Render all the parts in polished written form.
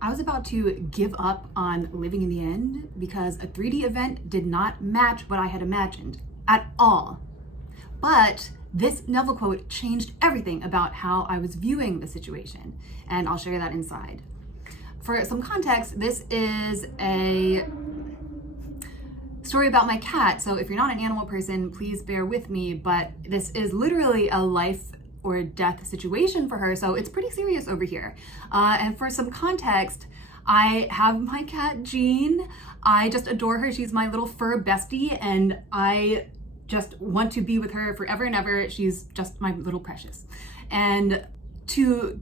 I was about to give up on living in the end because a 3D event did not match what I had imagined at all. But this Neville quote changed everything about how I was viewing the situation, and I'll share that inside. For some context, this is a story about my cat, so if you're not an animal person, please bear with me, but this is literally a life or death situation for her, so it's pretty serious over here. And for some context, I have my cat Jean. I just adore her. She's my little fur bestie, and I just want to be with her forever and ever. She's just my little precious. And to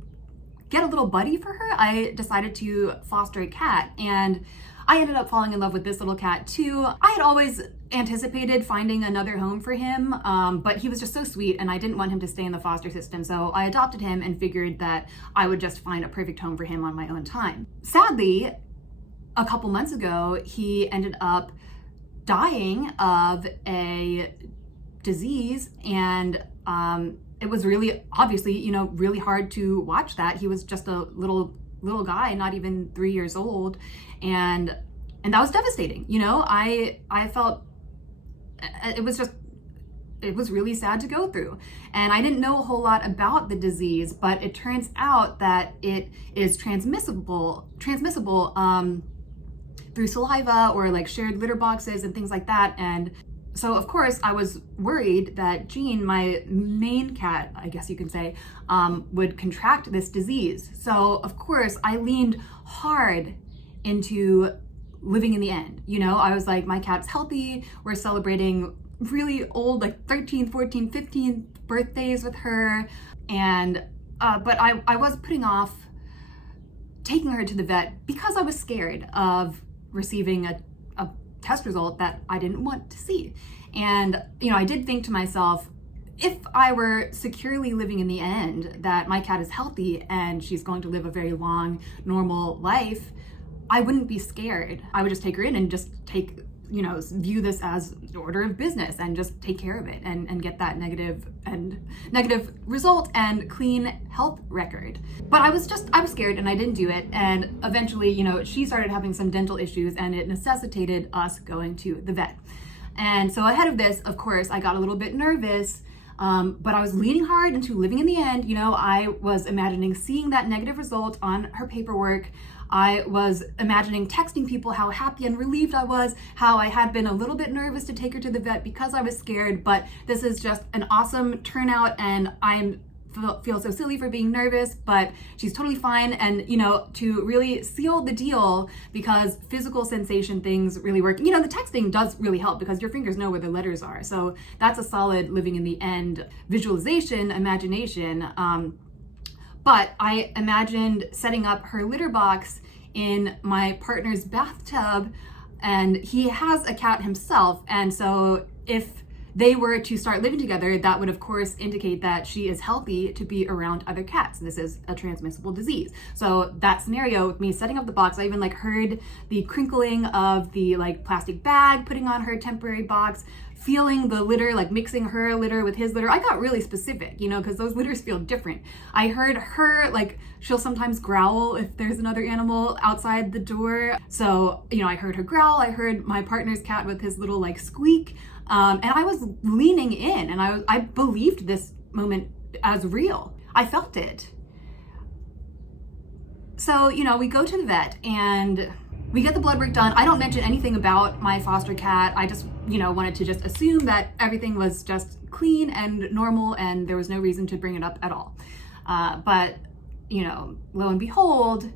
get a little buddy for her, I decided to foster a cat, and I ended up falling in love with this little cat too. I had always anticipated finding another home for him, but he was just so sweet and I didn't want him to stay in the foster system, so I adopted him and figured that I would just find a perfect home for him on my own time. Sadly, a couple months ago, he ended up dying of a disease, and it was really, obviously, really hard to watch that. He was just a little guy, not even 3 years old, and that was devastating. I felt it was really sad to go through, and I didn't know a whole lot about the disease, but it turns out that it is transmissible through saliva or like shared litter boxes and things like that. And so of course I was worried that Jean, my main cat, I guess you can say, would contract this disease. So of course I leaned hard into living in the end. I was like, my cat's healthy. We're celebrating really old, like 13th, 14th, 15th birthdays with her. And, but I was putting off taking her to the vet because I was scared of receiving a test result that I didn't want to see. And, I did think to myself, if I were securely living in the end, that my cat is healthy and she's going to live a very long, normal life, I wouldn't be scared. I would just take her in and just view this as an order of business and just take care of it and get that negative result and clean health record. But I was scared and I didn't do it. And eventually, she started having some dental issues and it necessitated us going to the vet. And so ahead of this, of course, I got a little bit nervous, but I was leaning hard into living in the end. I was imagining seeing that negative result on her paperwork. I was imagining texting people how happy and relieved I was, how I had been a little bit nervous to take her to the vet because I was scared, but this is just an awesome turnout and I feel so silly for being nervous, but she's totally fine. And, to really seal the deal, because physical sensation things really work. The texting does really help because your fingers know where the letters are. So that's a solid living in the end visualization, imagination. But I imagined setting up her litter box in my partner's bathtub, and he has a cat himself. And so if they were to start living together, that would of course indicate that she is healthy to be around other cats. This is a transmissible disease. So that scenario with me setting up the box, I even heard the crinkling of the plastic bag, putting on her temporary box, feeling the litter, mixing her litter with his litter. I got really specific, because those litters feel different. I heard her, she'll sometimes growl if there's another animal outside the door. So, I heard her growl. I heard my partner's cat with his little squeak. And I was leaning in, and I believed this moment as real. I felt it. So, we go to the vet and we get the blood work done. I don't mention anything about my foster cat. I just, wanted to just assume that everything was just clean and normal and there was no reason to bring it up at all. But, lo and behold,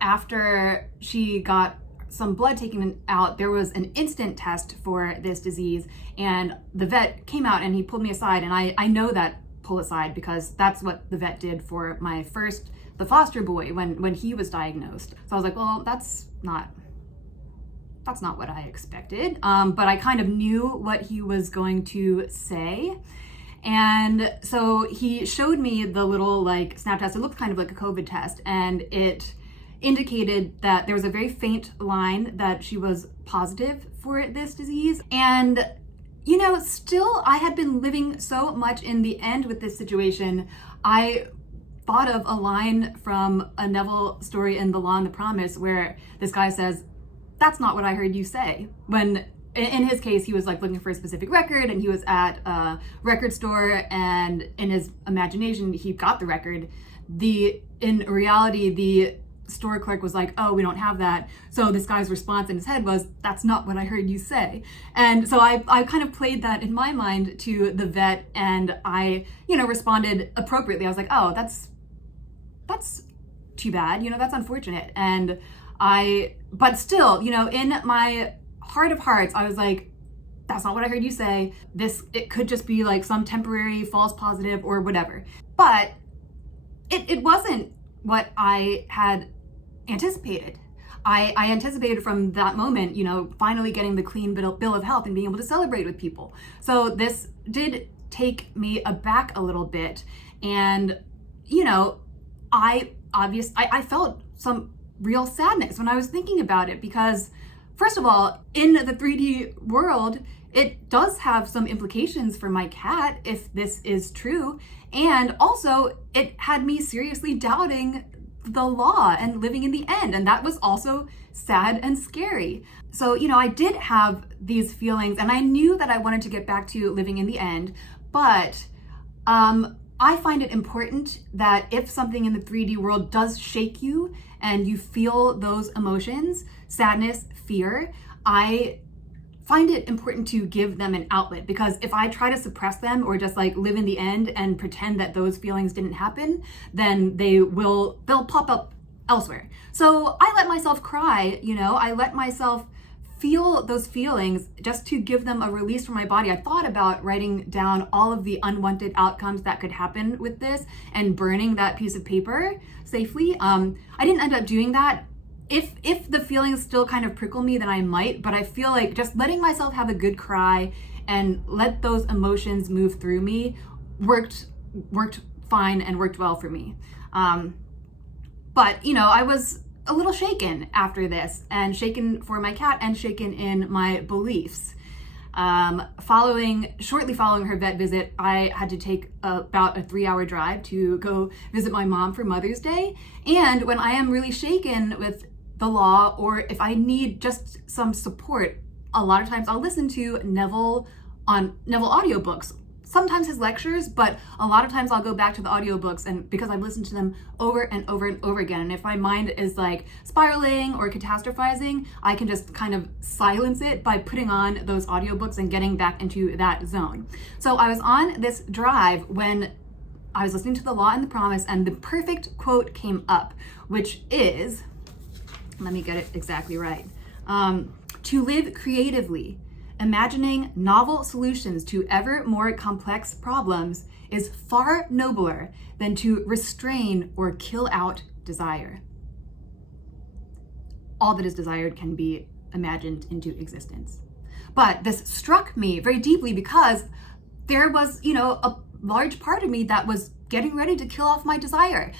after she got some blood taken out, there was an instant test for this disease, and the vet came out and he pulled me aside, and I know that pull aside because that's what the vet did for the foster boy when he was diagnosed. So I was like, well, that's not what I expected. But I kind of knew what he was going to say. And so he showed me the little snap test. It looked kind of like a COVID test, and it indicated that there was a very faint line that she was positive for this disease. And still I had been living so much in the end with this situation. I thought of a line from a Neville story in The Law and the Promise where this guy says, "That's not what I heard you say." When in his case, he was like looking for a specific record and he was at a record store, and in his imagination, he got the record. In reality, the store clerk was like, "Oh, we don't have that." So this guy's response in his head was, "That's not what I heard you say." And so I kind of played that in my mind to the vet, and I, responded appropriately. I was like, "Oh, that's too bad. That's unfortunate." And but still, in my heart of hearts, I was like, "That's not what I heard you say. It could just be like some temporary false positive or whatever." But it wasn't what I had anticipated. I anticipated from that moment, finally getting the clean bill of health and being able to celebrate with people. So this did take me aback a little bit. And, I felt some real sadness when I was thinking about it, because first of all, in the 3D world, it does have some implications for my cat if this is true. And also, it had me seriously doubting the law and living in the end. And that was also sad and scary. So, I did have these feelings, and I knew that I wanted to get back to living in the end. But I find it important that if something in the 3D world does shake you and you feel those emotions, sadness, fear, I find it important to give them an outlet, because if I try to suppress them or just like live in the end and pretend that those feelings didn't happen, then they'll pop up elsewhere. So I let myself cry, I let myself feel those feelings just to give them a release from my body. I thought about writing down all of the unwanted outcomes that could happen with this and burning that piece of paper safely. I didn't end up doing that. If the feelings still kind of prickle me, then I might, but I feel like just letting myself have a good cry and let those emotions move through me worked fine and worked well for me. But I was a little shaken after this, and shaken for my cat and shaken in my beliefs. Shortly following her vet visit, I had to take about a 3-hour drive to go visit my mom for Mother's Day. And when I am really shaken with the law, or if I need just some support, a lot of times I'll listen to Neville audiobooks. Sometimes his lectures, but a lot of times I'll go back to the audiobooks, and because I've listened to them over and over and over again. And if my mind is like spiraling or catastrophizing, I can just kind of silence it by putting on those audiobooks and getting back into that zone. So I was on this drive when I was listening to The Law and the Promise, and the perfect quote came up, which is, let me get it exactly right. To live creatively, imagining novel solutions to ever more complex problems is far nobler than to restrain or kill out desire. All that is desired can be imagined into existence. But this struck me very deeply because there was, a large part of me that was getting ready to kill off my desire.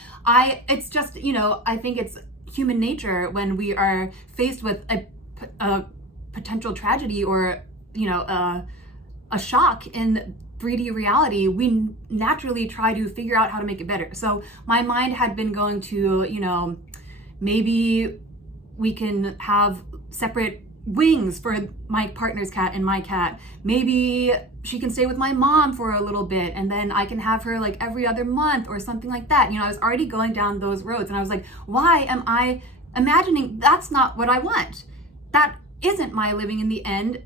It's just, I think it's human nature when we are faced with a potential tragedy or a shock in 3D reality, we naturally try to figure out how to make it better. So my mind had been going to, maybe we can have separate wings for my partner's cat and my cat. Maybe she can stay with my mom for a little bit, and then I can have her like every other month or something like that. I was already going down those roads, and I was like, why am I imagining? That's not what I want. That isn't my living in the end.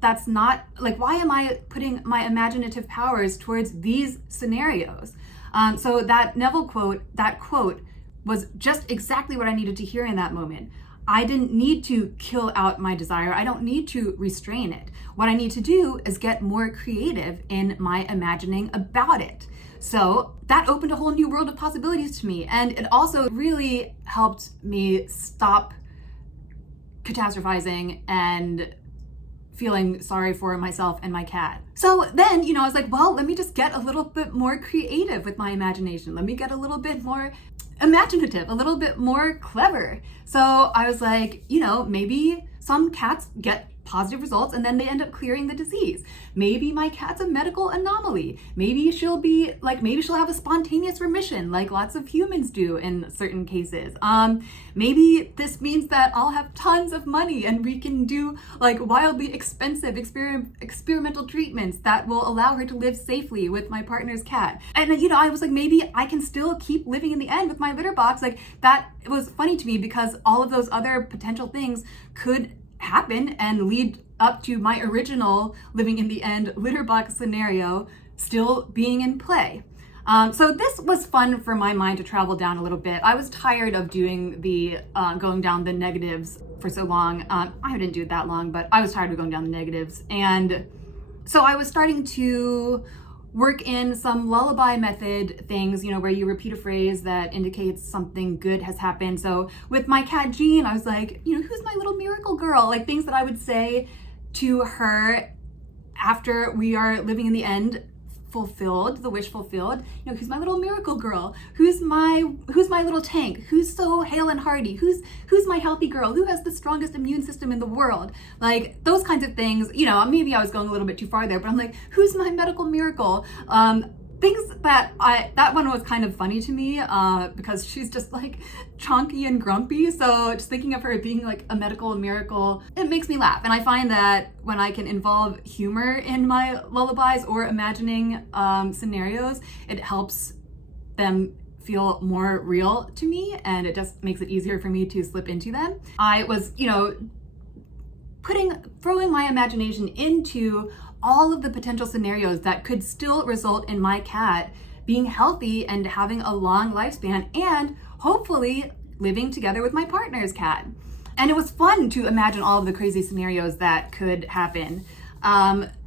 That's not, why am I putting my imaginative powers towards these scenarios? So that Neville quote, was just exactly what I needed to hear in that moment. I didn't need to kill out my desire. I don't need to restrain it. What I need to do is get more creative in my imagining about it. So that opened a whole new world of possibilities to me. And it also really helped me stop catastrophizing and feeling sorry for myself and my cat. So then, I was like, well, let me just get a little bit more creative with my imagination. Let me get a little bit more imaginative, a little bit more clever. So I was like, maybe some cats get positive results, and then they end up clearing the disease. Maybe my cat's a medical anomaly. Maybe she'll have a spontaneous remission like lots of humans do in certain cases. Maybe this means that I'll have tons of money and we can do like wildly expensive experimental treatments that will allow her to live safely with my partner's cat. And I was like, maybe I can still keep living in the end with my litter box. Like, that was funny to me because all of those other potential things could happen and lead up to my original living in the end litter box scenario still being in play. So this was fun for my mind to travel down a little bit. I was tired of doing the going down the negatives for so long. I didn't do it that long, but I was tired of going down the negatives. And so I was starting to work in some lullaby method things, where you repeat a phrase that indicates something good has happened. So with my cat Jean, I was like, who's my little miracle girl? Like things that I would say to her after we are living in the end fulfilled, the wish fulfilled. Who's my little miracle girl? Who's my little tank? Who's so hale and hearty? Who's my healthy girl? Who has the strongest immune system in the world? Like those kinds of things. Maybe I was going a little bit too far there, but I'm like, who's my medical miracle? Things that one was kind of funny to me because she's just like chonky and grumpy. So just thinking of her being like a medical miracle, it makes me laugh. And I find that when I can involve humor in my lullabies or imagining scenarios, it helps them feel more real to me, and it just makes it easier for me to slip into them. I was, throwing my imagination into all of the potential scenarios that could still result in my cat being healthy and having a long lifespan and hopefully living together with my partner's cat. And it was fun to imagine all of the crazy scenarios that could happen.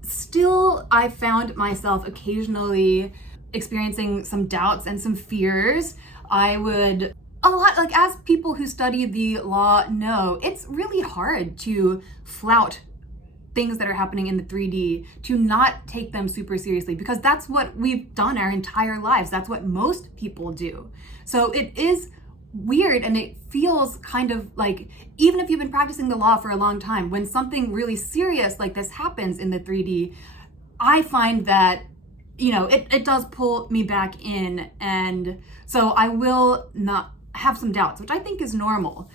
Still, I found myself occasionally experiencing some doubts and some fears. As people who study the law know, it's really hard to flout things that are happening in the 3D, to not take them super seriously, because that's what we've done our entire lives. That's what most people do. So it is weird, and it feels kind of like, even if you've been practicing the law for a long time, when something really serious like this happens in the 3D, I find that, it does pull me back in. And so I will not have some doubts, which I think is normal,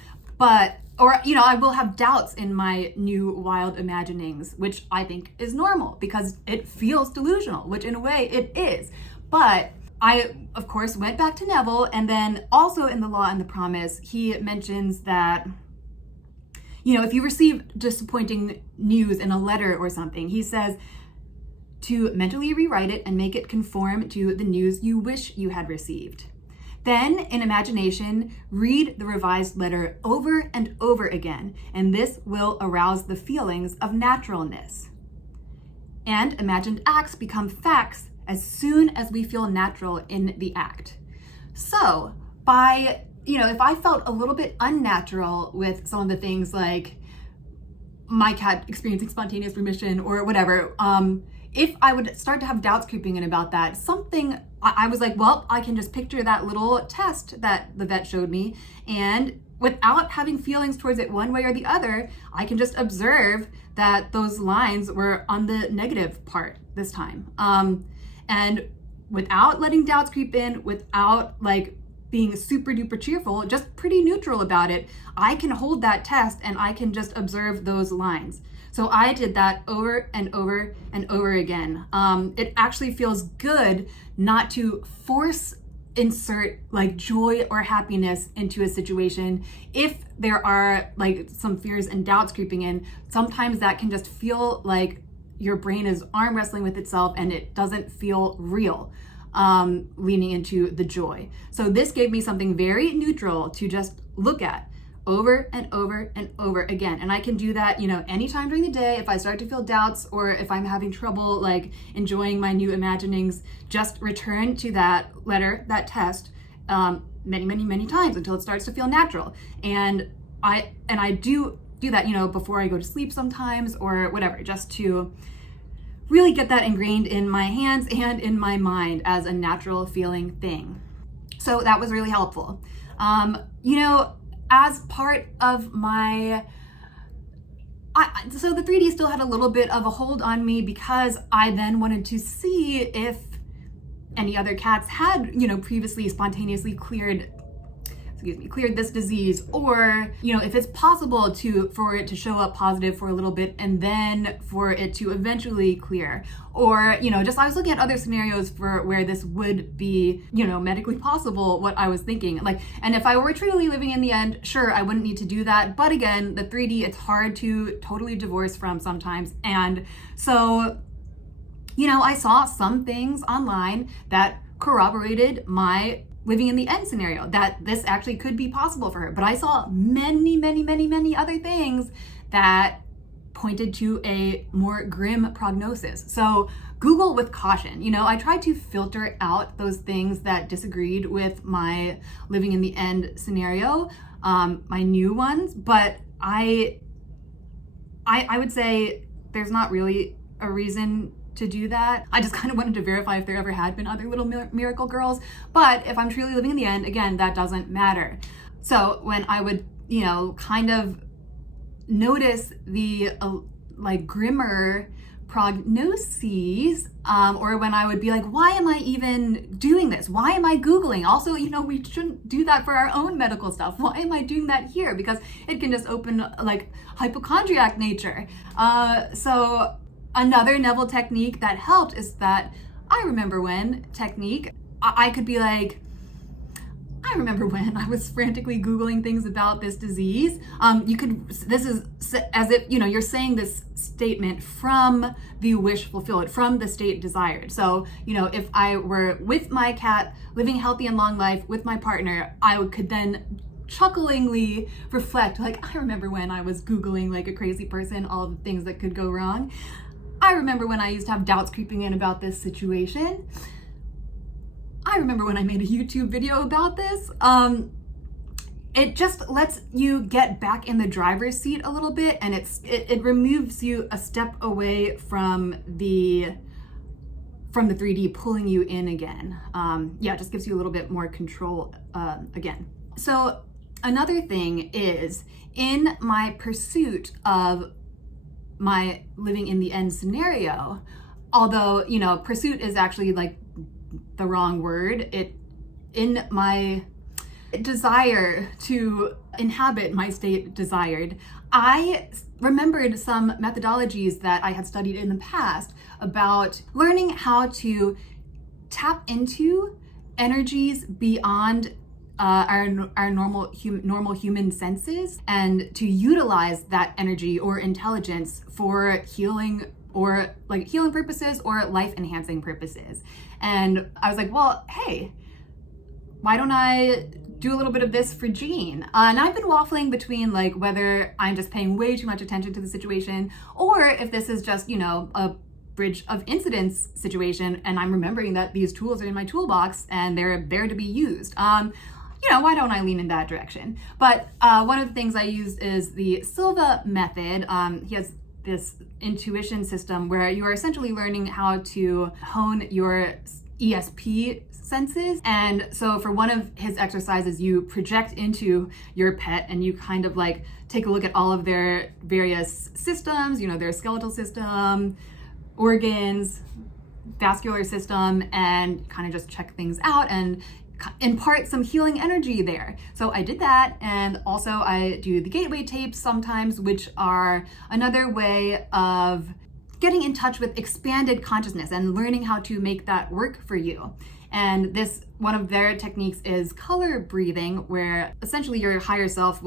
I will have doubts in my new wild imaginings, which I think is normal because it feels delusional, which in a way it is. But I, of course, went back to Neville, and then also in The Law and the Promise, he mentions that, if you receive disappointing news in a letter or something, he says to mentally rewrite it and make it conform to the news you wish you had received. Then, in imagination, read the revised letter over and over again, and this will arouse the feelings of naturalness. And imagined acts become facts as soon as we feel natural in the act. So, if I felt a little bit unnatural with some of the things like my cat experiencing spontaneous remission or whatever, if I would start to have doubts creeping in about that, I was like, well, I can just picture that little test that the vet showed me, and without having feelings towards it one way or the other, I can just observe that those lines were on the negative part this time. And without letting doubts creep in, without being super duper cheerful, just pretty neutral about it, I can hold that test and I can just observe those lines. So I did that over and over and over again. It actually feels good not to force insert joy or happiness into a situation. If there are some fears and doubts creeping in, sometimes that can just feel like your brain is arm wrestling with itself and it doesn't feel real, leaning into the joy. So this gave me something very neutral to just look at over and over and over again. And I can do that, anytime during the day. If I start to feel doubts or if I'm having trouble enjoying my new imaginings, just return to that letter, that test, many times until it starts to feel natural. And I do that, before I go to sleep sometimes or whatever, just to really get that ingrained in my hands and in my mind as a natural feeling thing. So that was really helpful. As part of my, So the 3D still had a little bit of a hold on me because I then wanted to see if any other cats had, previously spontaneously cleared this disease, or, if it's possible for it to show up positive for a little bit and then for it to eventually clear. Or, just I was looking at other scenarios for where this would be, medically possible, what I was thinking. And if I were truly living in the end, sure, I wouldn't need to do that. But again, the 3D, it's hard to totally divorce from sometimes. And so, I saw some things online that corroborated my living in the end scenario, that this actually could be possible for her. But I saw many, many, many, many other things that pointed to a more grim prognosis. So Google with caution. I tried to filter out those things that disagreed with my living in the end scenario, my new ones, but I would say there's not really a reason to do that. I just kind of wanted to verify if there ever had been other little miracle girls. But if I'm truly living in the end, again, that doesn't matter. So when I would, kind of notice the grimmer prognoses, or when I would be like, why am I even doing this? Why am I Googling? Also, we shouldn't do that for our own medical stuff. Why am I doing that here? Because it can just open hypochondriac nature. So another Neville technique that helped is that I remember when technique. I could be like, I remember when I was frantically Googling things about this disease. This is as if, you're saying this statement from the wish fulfilled, from the state desired. So, if I were with my cat, living healthy and long life with my partner, I could then chucklingly reflect, I remember when I was Googling like a crazy person, all the things that could go wrong. I remember when I used to have doubts creeping in about this situation. I remember when I made a YouTube video about this. It just lets you get back in the driver's seat a little bit, and it removes you a step away from the 3D pulling you in again. It just gives you a little bit more control again. So another thing is, in my pursuit of my living in the end scenario, although, pursuit is actually the wrong word, in my desire to inhabit my state desired, I remembered some methodologies that I had studied in the past about learning how to tap into energies beyond our normal human senses, and to utilize that energy or intelligence for healing, or healing purposes or life enhancing purposes. And I was like, well, hey, why don't I do a little bit of this for Jean? And I've been waffling between whether I'm just paying way too much attention to the situation, or if this is just, a bridge of incidents situation, and I'm remembering that these tools are in my toolbox and they're there to be used. Why don't I lean in that direction? But one of the things I used is the Silva method. He has this intuition system where you are essentially learning how to hone your ESP senses. And so for one of his exercises, you project into your pet and you kind of take a look at all of their various systems, their skeletal system, organs, vascular system, and kind of just check things out and impart some healing energy there. So I did that, and also I do the gateway tapes sometimes, which are another way of getting in touch with expanded consciousness and learning how to make that work for you. And this, one of their techniques is color breathing, where essentially your higher self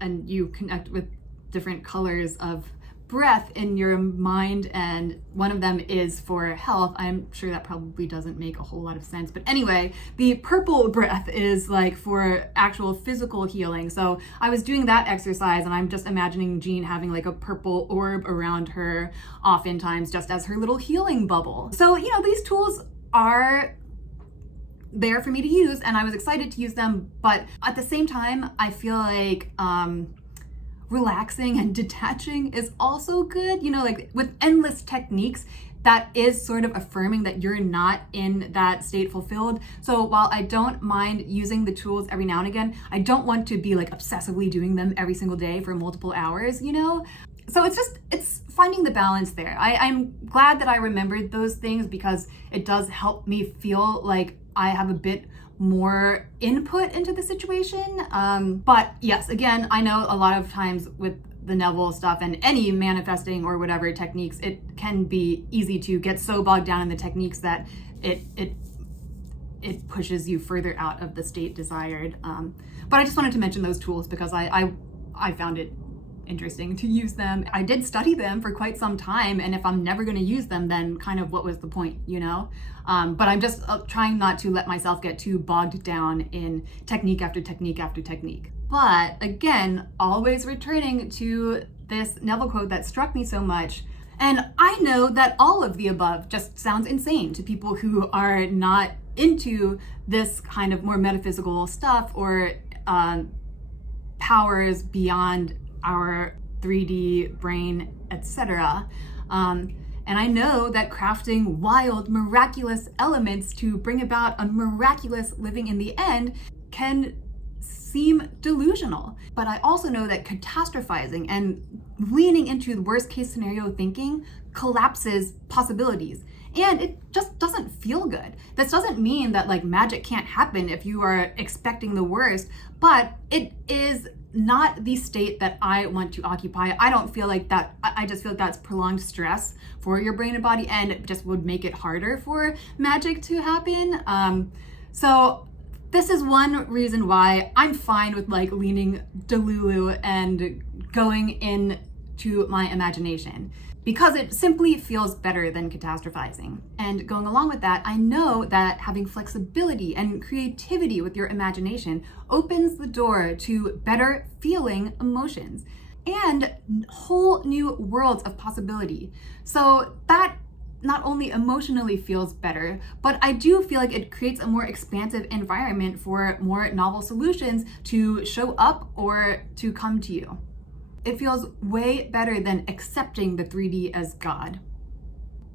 and you connect with different colors of breath in your mind, and one of them is for health. I'm sure that probably doesn't make a whole lot of sense, but anyway, the purple breath is for actual physical healing. So I was doing that exercise, and I'm just imagining Jean having a purple orb around her, oftentimes just as her little healing bubble. So these tools are there for me to use, and I was excited to use them, but at the same time I feel relaxing and detaching is also good. With endless techniques, that is sort of affirming that you're not in that state fulfilled. So while I don't mind using the tools every now and again, I don't want to be obsessively doing them every single day for multiple hours. So it's finding the balance there. I'm glad that I remembered those things because it does help me feel like I have a bit more input into the situation. But yes, again, I know a lot of times with the Neville stuff and any manifesting or whatever techniques, it can be easy to get so bogged down in the techniques that it pushes you further out of the state desired. But I just wanted to mention those tools because I found it interesting to use them. I did study them for quite some time, and if I'm never going to use them, then kind of what was the point, you know? But I'm just trying not to let myself get too bogged down in technique after technique after technique. But again, always returning to this Neville quote that struck me so much. And I know that all of the above just sounds insane to people who are not into this kind of more metaphysical stuff or powers beyond our 3D brain, etc. And I know that crafting wild, miraculous elements to bring about a miraculous living in the end can seem delusional. But I also know that catastrophizing and leaning into the worst case scenario thinking collapses possibilities. And it just doesn't feel good. This doesn't mean that like magic can't happen if you are expecting the worst, but it is not the state that I want to occupy. I don't feel like that. I just feel like that's prolonged stress for your brain and body, and it just would make it harder for magic to happen. So this is one reason why I'm fine with like leaning Delulu and going into my imagination, because it simply feels better than catastrophizing. And going along with that, I know that having flexibility and creativity with your imagination opens the door to better feeling emotions and whole new worlds of possibility. So that not only emotionally feels better, but I do feel like it creates a more expansive environment for more novel solutions to show up or to come to you. It feels way better than accepting the 3D as God.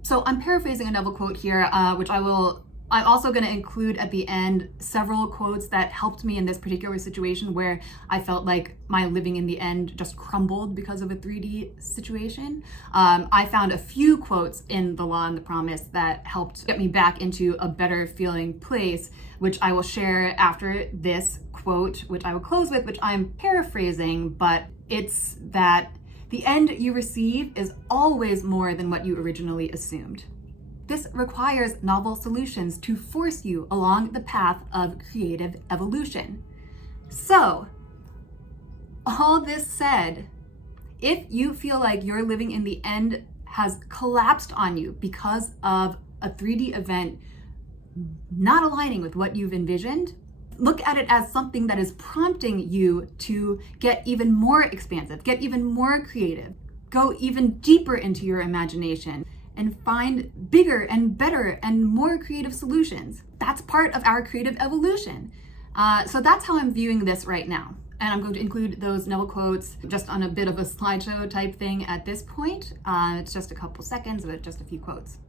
So I'm paraphrasing a Neville quote here, which I'm also going to include at the end several quotes that helped me in this particular situation where I felt like my living in the end just crumbled because of a 3D situation. I found a few quotes in The Law and the Promise that helped get me back into a better feeling place, which I will share after this quote, which I will close with, which I'm paraphrasing, but it's that the end you receive is always more than what you originally assumed. This requires novel solutions to force you along the path of creative evolution. So, all this said, if you feel like your living in the end has collapsed on you because of a 3D event not aligning with what you've envisioned, look at it as something that is prompting you to get even more expansive, get even more creative, go even deeper into your imagination, and find bigger and better and more creative solutions. That's part of our creative evolution. So that's how I'm viewing this right now. And I'm going to include those Neville quotes just on a bit of a slideshow type thing at this point. It's just a couple seconds, but just a few quotes.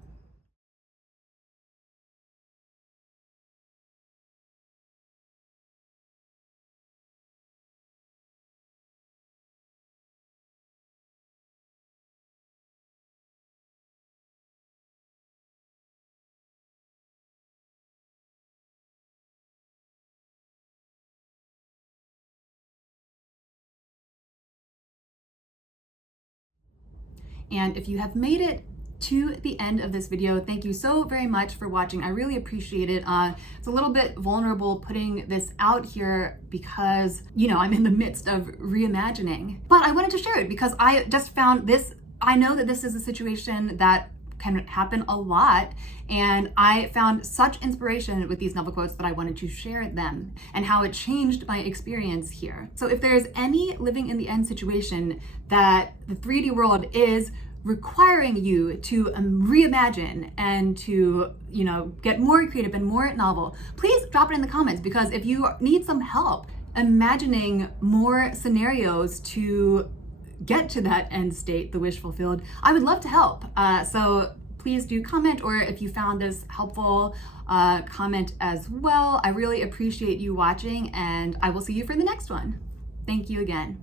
And if you have made it to the end of this video, thank you so very much for watching. I really appreciate it. It's a little bit vulnerable putting this out here because, you know, I'm in the midst of reimagining, but I wanted to share it because I just found this. I know that this is a situation that can happen a lot, and I found such inspiration with these Neville quotes that I wanted to share them and how it changed my experience here. So if there's any living in the end situation that the 3D world is requiring you to reimagine and to, you know, get more creative and more novel, please drop it in the comments, because if you need some help imagining more scenarios to get to that end state, the wish fulfilled, I would love to help. So please do comment, or if you found this helpful, comment as well. I really appreciate you watching, and I will see you for the next one. Thank you again.